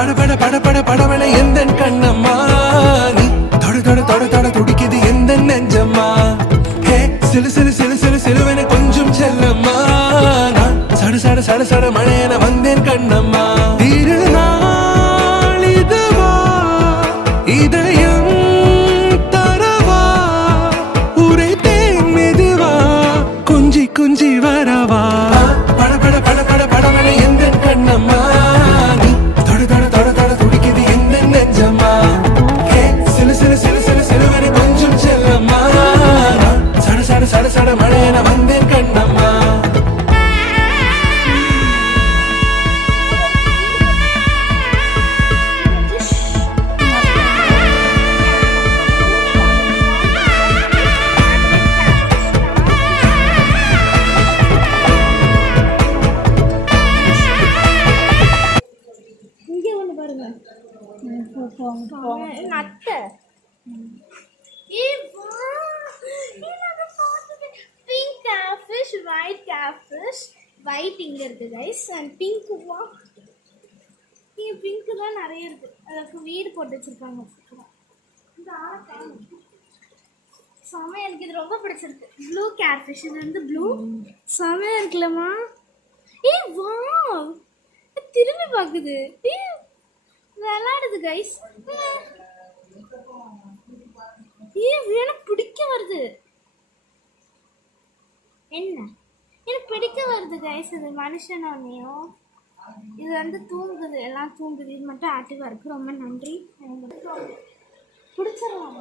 பட பட பட படவன எந்த கண்ணம்மா நீ தொட தொட தொட தொட துடிக்குது எந்த நெஞ்சம்மா ஹே சிலு சிலு சிலு சிலு சிலுவன கொஞ்சம் செல்லம்மா நான் சட சட சட சட மழையன வந்தேன் கண்ணம்மா திருநாள் இதுவா இதயம் தரவா உரைத்தேன் மெதுவா குஞ்சி குஞ்சி வரவா பட பட பட பட படவன எந்த கண்ணம்மா நீ தொட தொட தொட தொட துடிக்குது எந்த நெஞ்சம்மா ஹே சிலு சிலு சிலு சிலு சிலுவன கொஞ்சம் செல்லம்மா சட சட சட சட மழையன வந்தேன் கண்ணம்மா நத்தை பிங்க் கேஃபிஷ் ஒயிட் கேஃபிஷ் ஒயிட் இங்கே இருக்கு கைஸ் அண்ட் பிங்க் இங்கே பிங்க்கு தான் நிறைய இருக்கு அதுக்கு வீடு போட்டு வச்சிருக்காங்க இந்த செமையா எனக்கு இது ரொம்ப பிடிச்சிருக்கு ப்ளூ கேர்ஃபிஷ் இது வந்து ப்ளூ செமையா இருக்குல்லம்மா வா திரும்பி பார்க்குது விளையாடுது கைஸ் எனக்கு பிடிக்க வருது என்ன எனக்கு பிடிக்க வருது கைஸ் இது மனுஷனோனையும் இது வந்து தூங்குது எல்லாம் தூங்குது இது மட்டும் ஆக்டிவாக இருக்குது ரொம்ப நன்றி பிடிச்சிடலாம்